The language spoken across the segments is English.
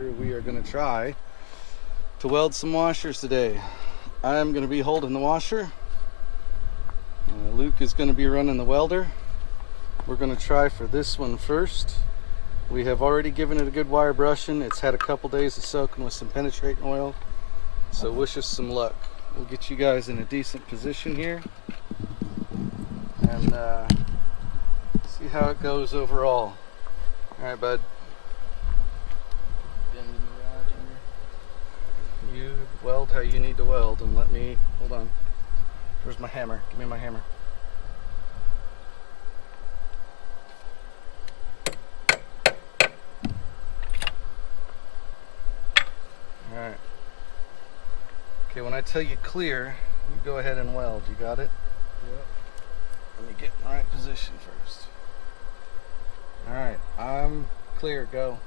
We are going to try to weld some washers today. I'm going to be holding the washer. Luke is going to be running the welder. We're going to try for this one first. We have already given it a good wire brushing. It's had a couple days of soaking with some penetrating oil. So wish us some luck. We'll get you guys in a decent position here and see how it goes overall. Alright, bud. You weld how you need to weld, and let me, hold on. Where's my hammer? Give me my hammer. Alright. Okay, when I tell you clear, you go ahead and weld. You got it? Yep. Let me get in the right position first. Alright, I'm clear. Go.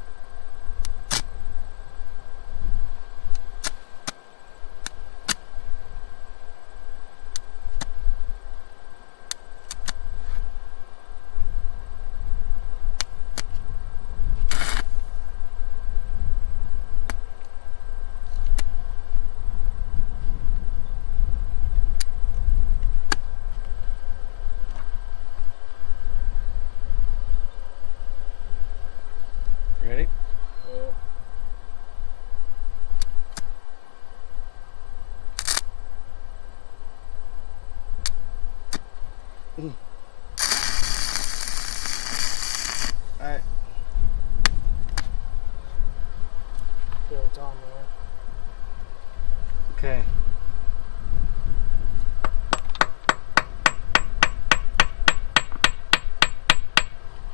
Ready? Yep. Alright. Feel it's on there. Okay.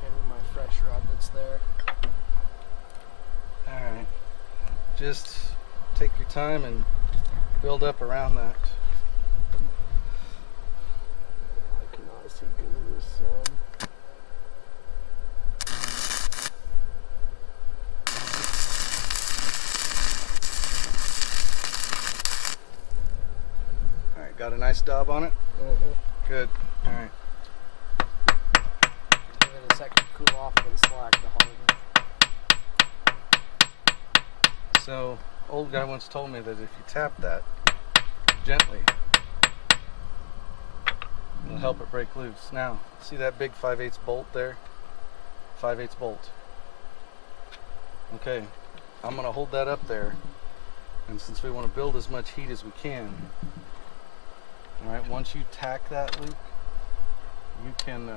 Hand me my fresh rod that's there. Alright. Just take your time and build up around that. I cannot see good of this sun. Alright, got a nice daub on it? Mm-hmm. Good. Alright. Give it a second to cool off and slack the harden. So, old guy once told me that if you tap that gently, it'll help it break loose. Now, see that big 5/8 bolt there? 5/8 bolt. Okay, I'm going to hold that up there, and since we want to build as much heat as we can, alright, once you tack that, Luke, you can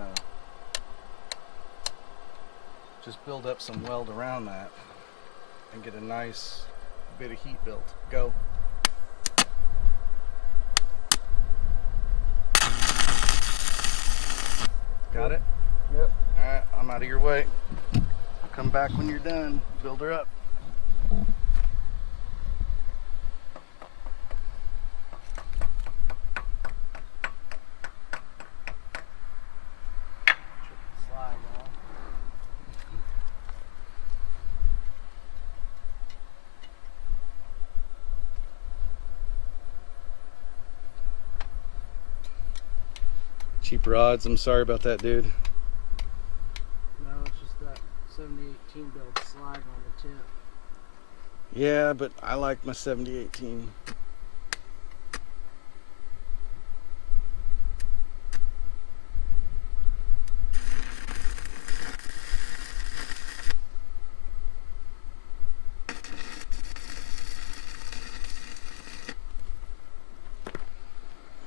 just build up some weld around that and get a nice bit of heat built. Go. Got it? Yep. Alright, I'm out of your way. I'll come back when you're done. Build her up. Slag off. Cheap rods, I'm sorry about that, dude. No, it's just that 7018 build slag on the tip. Yeah, but I like my 7018.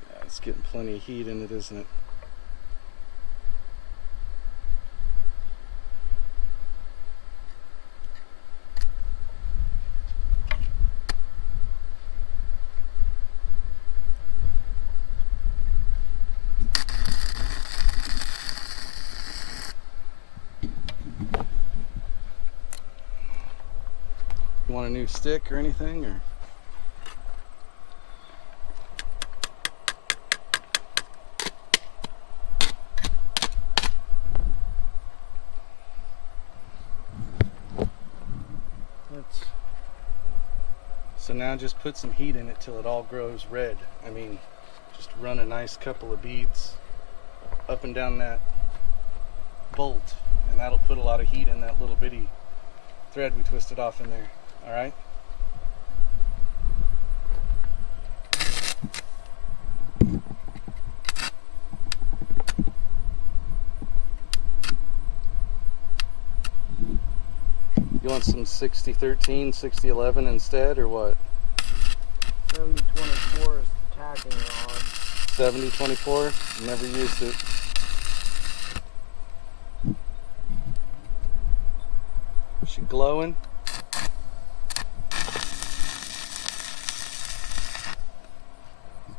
Yeah, it's getting plenty of heat in it, isn't it? You want a new stick or anything, or? So now just put some heat in it till it all grows red. I mean, just run a nice couple of beads up and down that bolt, and that'll put a lot of heat in that little bitty thread we twisted off in there. All right. You want some 60-13, 60-11 instead, or what? 70-24 is the tacking rod. 70-24? Never used it. Is she glowing?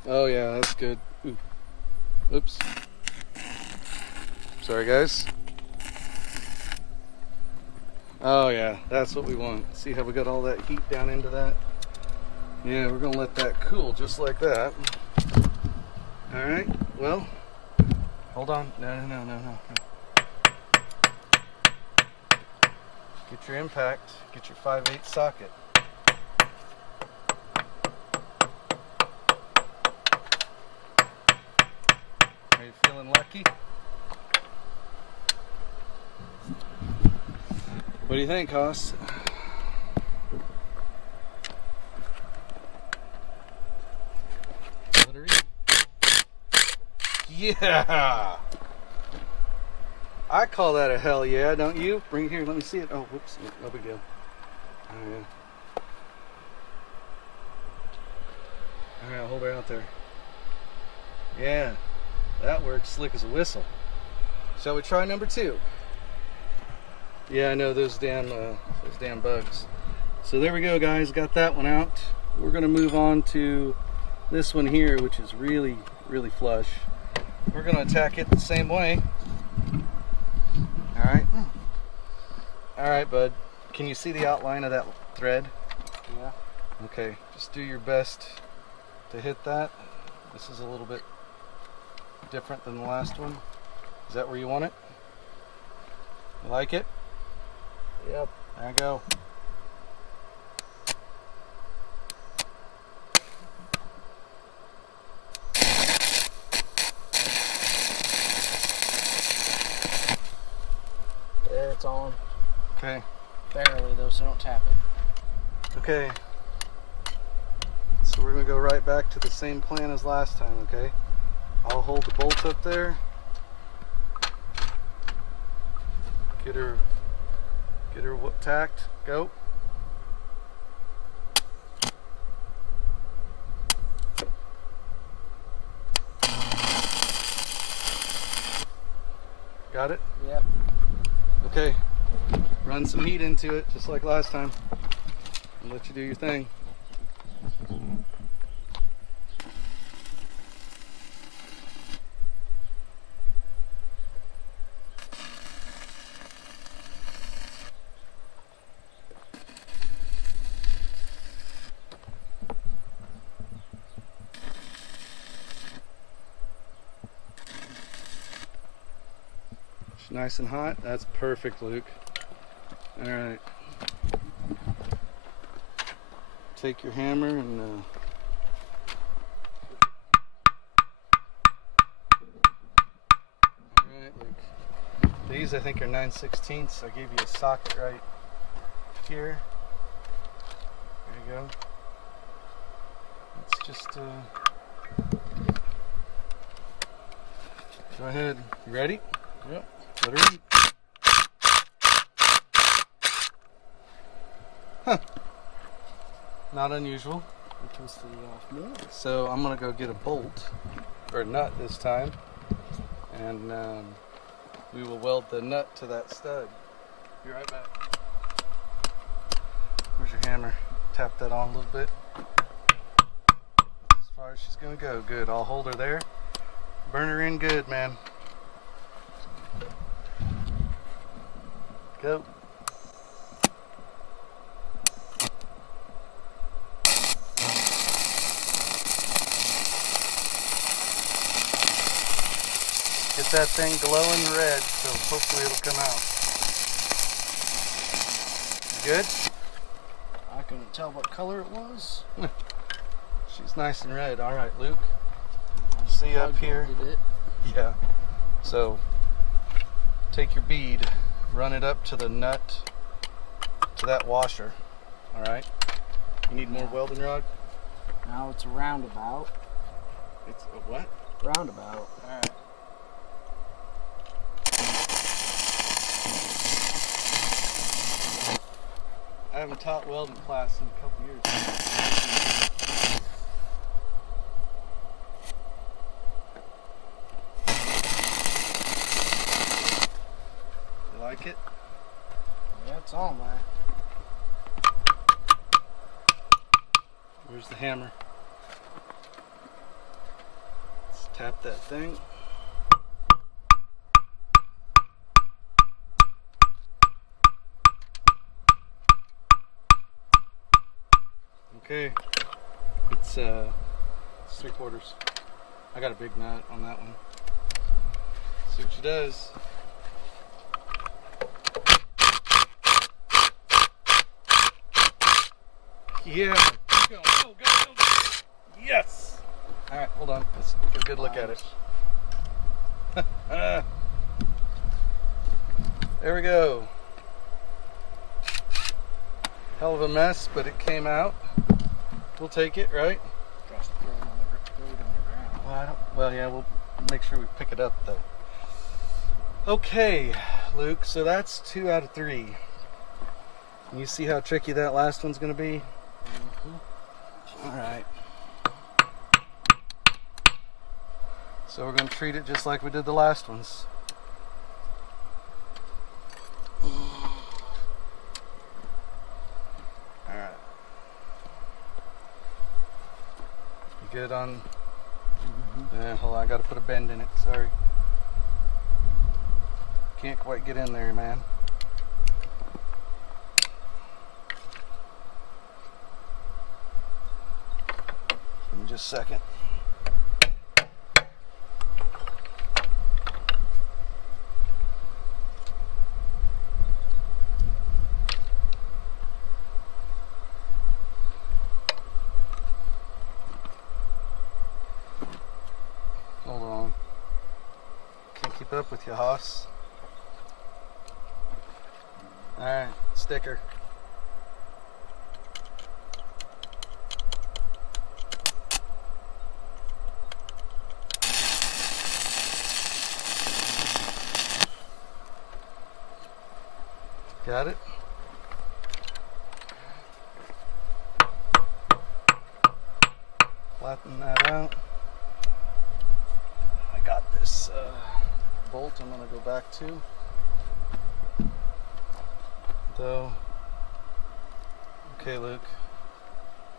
Oh yeah, that's good. Ooh. Oops. Sorry guys. Oh yeah, that's what we want. See how we got all that heat down into that? Yeah, we're gonna let that cool just like that. Alright, well, hold on. No. Get your impact, get your 5/8 socket. Are you feeling lucky? What do you think, Hoss? Yeah! I call that a hell yeah, don't you? Bring it here, let me see it. Oh, whoops, no big deal. Oh yeah. Alright, I'll hold her out there. Yeah, that works slick as a whistle. Shall we try number 2? Yeah, I know those damn bugs. So there we go, guys. Got that one out. We're gonna move on to this one here, which is really, really flush. We're gonna attack it the same way. All right. All right, bud. Can you see the outline of that thread? Yeah. Okay. Just do your best to hit that. This is a little bit different than the last one. Is that where you want it? You like it? Yep. There you go. There, it's on. Okay. Barely though, so don't tap it. Okay. So we're gonna go right back to the same plan as last time, okay? I'll hold the bolt up there. Get her tacked. Go. Got it? Yep. Okay. Run some heat into it, just like last time. I'll let you do your thing. It's nice and hot. That's perfect, Luke. All right. Take your hammer and all right, Luke. These I think are 9/16. I gave you a socket right here. There you go. Let's just go ahead. You ready? Yep. Let her eat. Huh. Not unusual. Twist it off more. So I'm gonna go get a bolt or nut this time, and we will weld the nut to that stud. Be right back. Where's your hammer? Tap that on a little bit. As far as she's gonna go. Good. I'll hold her there. Burn her in good, man. Go. Get that thing glowing red, so hopefully it'll come out. Good? I couldn't tell what color it was. She's nice and red. All right, Luke. See up here? Did it? Yeah. So take your bead, run it up to the nut, to that washer. Alright. You need more welding rod? Now it's a roundabout. It's a what? Roundabout. Alright. I haven't taught welding class in a couple years. You like it? Yeah, it's on there. Where's the hammer? Let's tap that thing. Okay, it's 3/4. I got a big nut on that one. See what she does. Yeah, keep going. Go, go, go, go. Yes! Alright, hold on. Let's get a good look at it. There we go. Hell of a mess, but it came out. We'll take it, right? Just throw it on the ground. Well, yeah, we'll make sure we pick it up, though. Okay, Luke, so that's 2 out of 3. You see how tricky that last one's going to be? Mm-hmm. All right. So we're going to treat it just like we did the last ones. Alright. You good on? Mm-hmm. Hold on, I got to put a bend in it, sorry. Can't quite get in there, man. Give me just a second. Hold on. Can't keep up with you, Hoss. Alright, sticker. Got it? Flatten that out. I got this bolt I'm going to go back to. Though. Okay, Luke.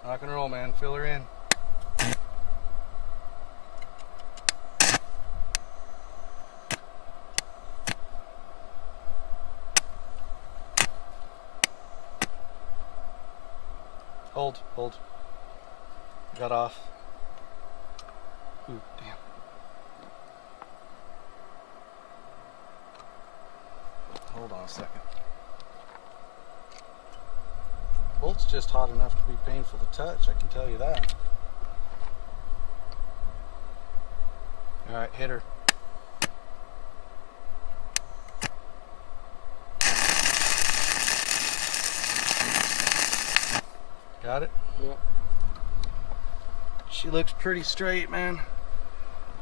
Rock and roll, man. Fill her in. Hold. Got off. Ooh, damn. Hold on a second. Bolt's just hot enough to be painful to touch, I can tell you that. Alright, hit her. Got it? Yep. She looks pretty straight, man.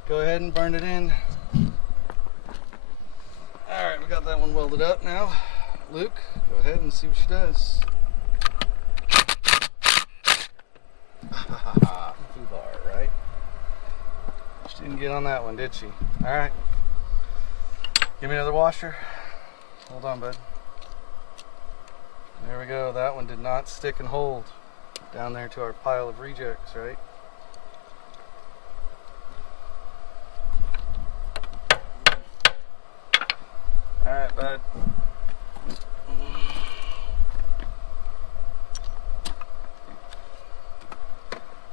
Go ahead and burn it in. Alright, we got that one welded up now. Luke, go ahead and see what she does. Foobar, right? She didn't get on that one, did she? Alright. Give me another washer. Hold on, bud. There we go. That one did not stick and hold. Down there to our pile of rejects, right? Alright, bud.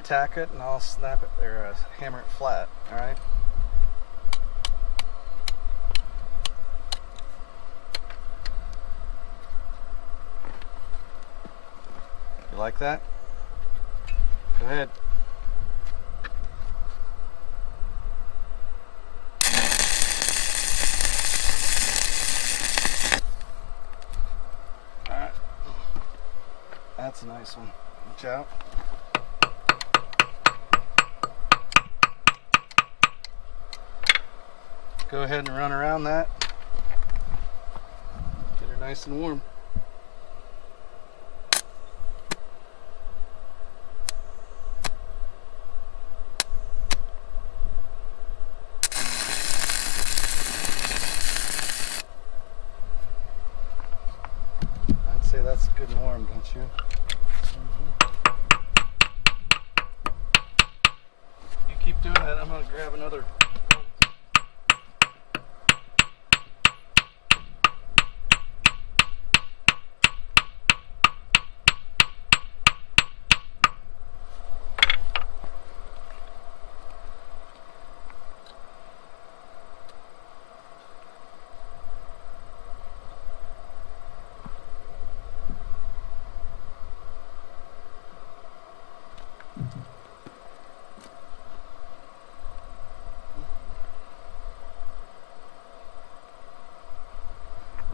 Tack it and I'll snap it there, hammer it flat, alright? You like that? Go ahead. Alright. That's that's a nice one. Watch out. Go ahead and run around that. Get her nice and warm. I'd say that's good and warm, don't you? You keep doing that, I'm going to grab another.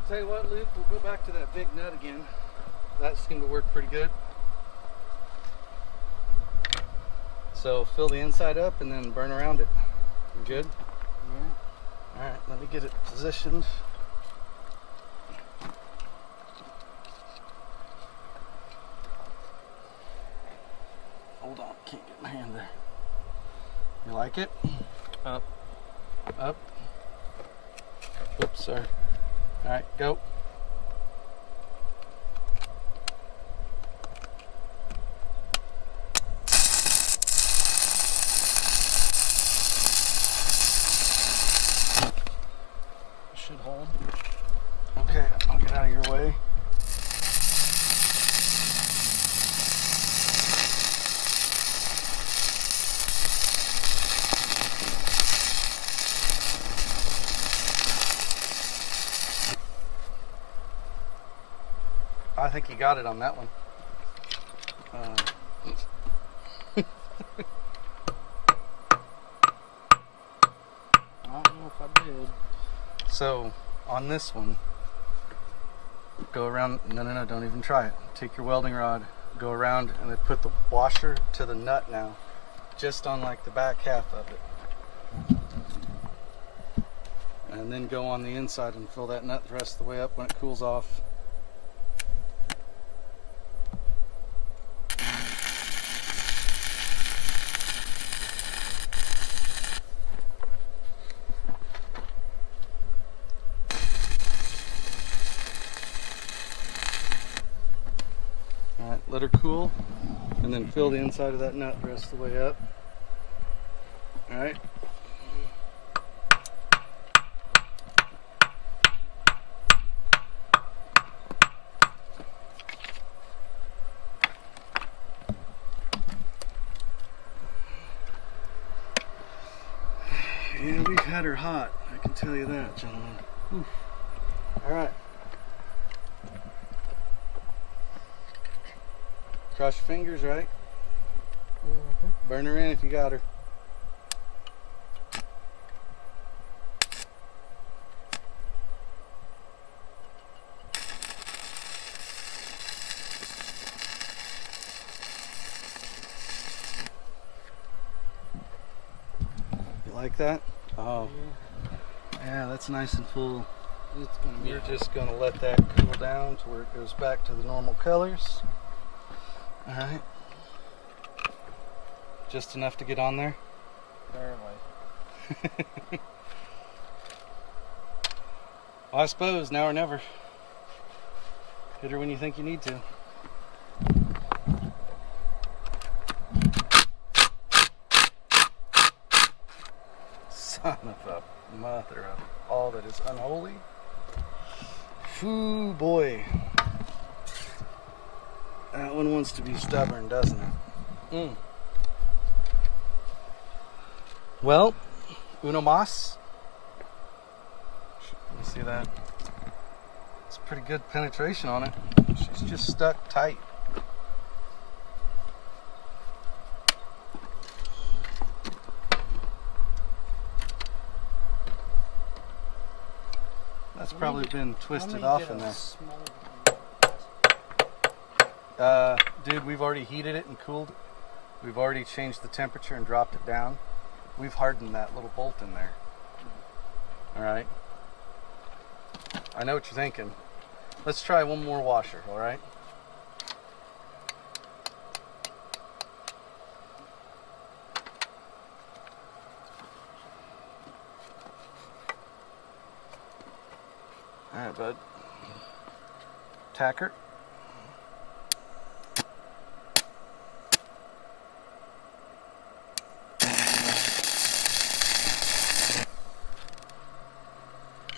Tell you what, Luke, we'll go back to that big nut again. That seemed to work pretty good. So fill the inside up and then burn around it. You good? Yeah. Alright, let me get it positioned. Hold on, can't get my hand there. You like it? Up. Up. Oops, sorry. Alright, go. Should hold. Okay, I'll get out of your way. I think you got it on that one. I don't know if I did. So on this one, go around. No, don't even try it. Take your welding rod, go around, and then put the washer to the nut now, just on like the back half of it. And then go on the inside and fill that nut the rest of the way up when it cools off. Alright, let her cool, and then fill the inside of that nut the rest of the way up. Alright. Yeah, we've had her hot, I can tell you that, gentlemen. Alright. Cross your fingers, right? Burn her in if you got her. You like that? Oh. Yeah, that's nice and full. It's gonna be You're just going to let that cool down to where it goes back to the normal colors. Alright. Just enough to get on there? barely. Well, I suppose, now or never. Hit her when you think you need to. Son of a mother of all that is unholy. Foo boy. That one wants to be stubborn, doesn't it? Well, uno mas. You see that? It's pretty good penetration on it. She's just stuck tight. That's probably been twisted off in there. Dude, we've already heated it and cooled it. We've already changed the temperature and dropped it down. We've hardened that little bolt in there. All right. I know what you're thinking. Let's try one more washer, all right? All right, bud. Tacker.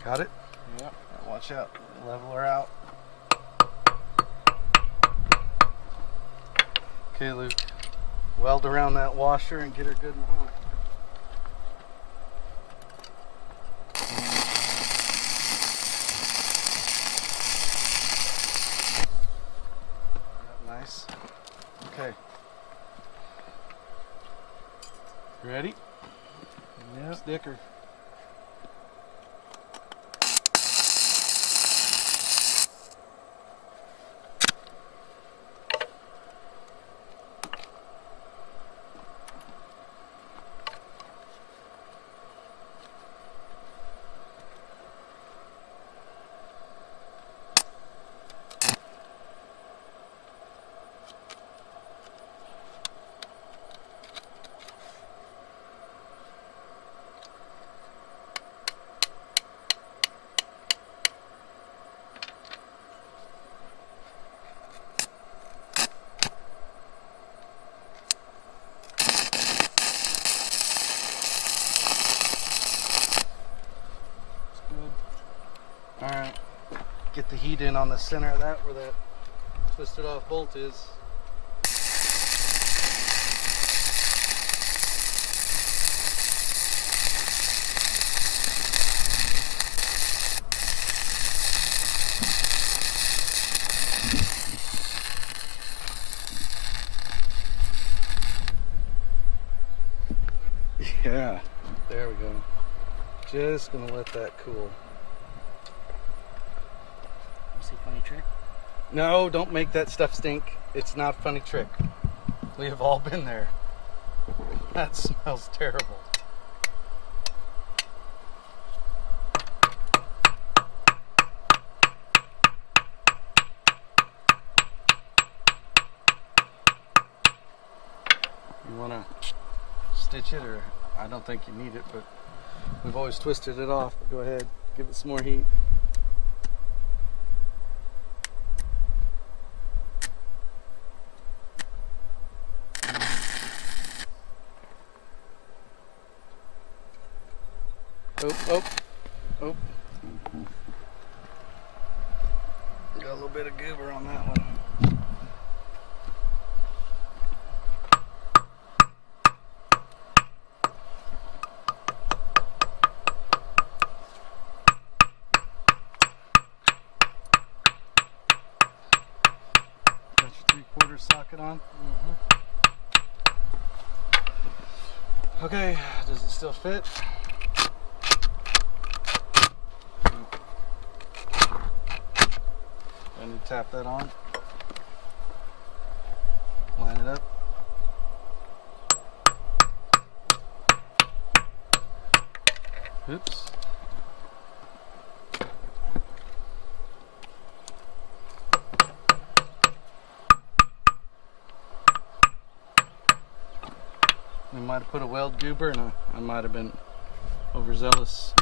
Got it? Yep. Watch out. Level her out. Okay, Luke. Weld around that washer and get her good and hot. Nice. Okay. You ready? Yep. Sticker. Alright, get the heat in on the center of that where that twisted off bolt is. Yeah, there we go. Just gonna let that cool. See funny trick? No, don't make that stuff stink. It's not a funny trick. We have all been there. That smells terrible. You want to stitch it, or I don't think you need it, but we've always twisted it off. Go ahead, give it some more heat. Oh. Got a little bit of goober on that one. Got your 3/4 socket on? Okay, does it still fit? I need to tap that on. Line it up. Oops. We might have put a weld goober and I might have been overzealous.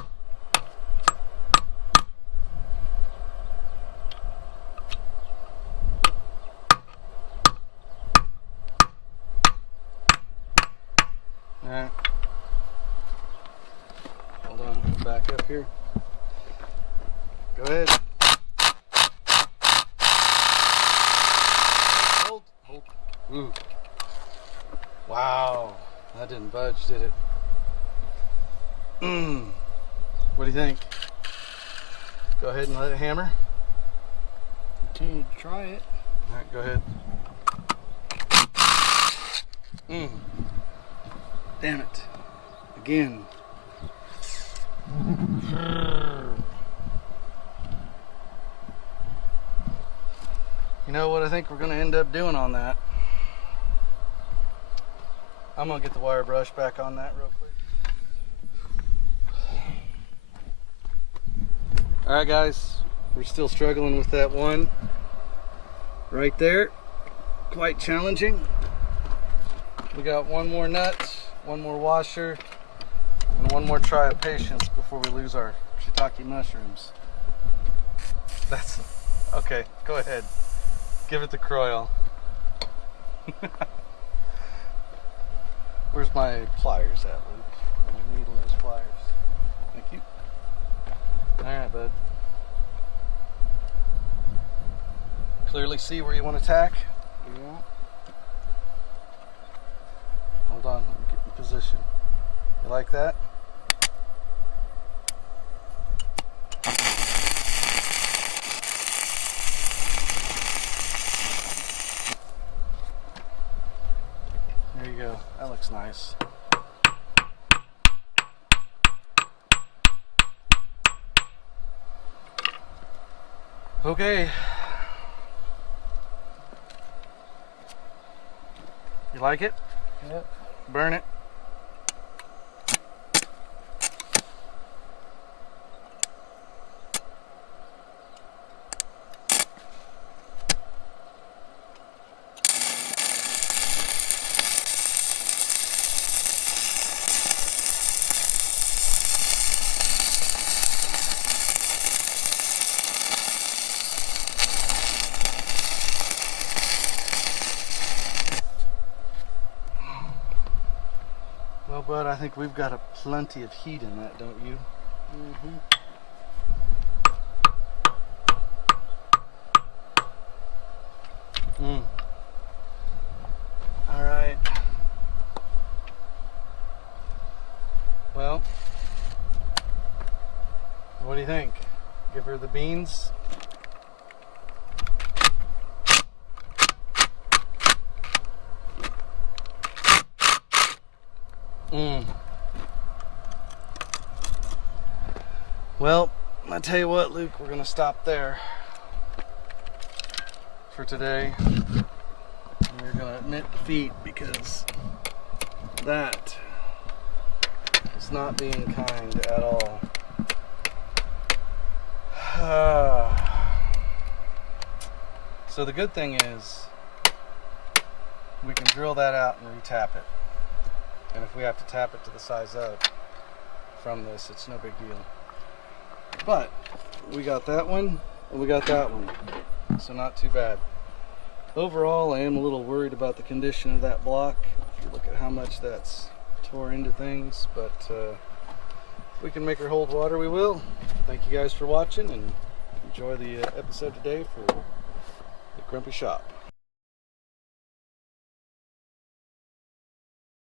Alright. Hold on, back up here. Go ahead. Hold. Ooh. Wow. That didn't budge, did it? What do you think? Go ahead and let it hammer. Continue to try it. Alright, go ahead. Damn it. Again. You know what I think we're going to end up doing on that? I'm going to get the wire brush back on that real quick. Alright guys, we're still struggling with that one right there. Quite challenging. We got one more nut, one more washer, and one more try of patience before we lose our shiitake mushrooms. That's okay. Go ahead. Give it the croil. Where's my pliers at, Luke? I'm needle nose pliers. Thank you. Alright, bud. Clearly see where you want to tack? Yeah. Hold on, let me get in position. You like that? There you go. That looks nice. Okay. You like it? Yep. Burn it. Well, bud, I think we've got plenty of heat in that, don't you? All right. Well, what do you think? Give her the beans? Well, I tell you what, Luke, we're gonna stop there for today. We're gonna admit defeat because that is not being kind at all. So the good thing is we can drill that out and retap it. And if we have to tap it to the size up from this, it's no big deal. But we got that one and we got that one, so not too bad. Overall, I am a little worried about the condition of that block. If you look at how much that's tore into things, but if we can make her hold water, we will. Thank you guys for watching, and enjoy the episode today for the Grumpy Shop.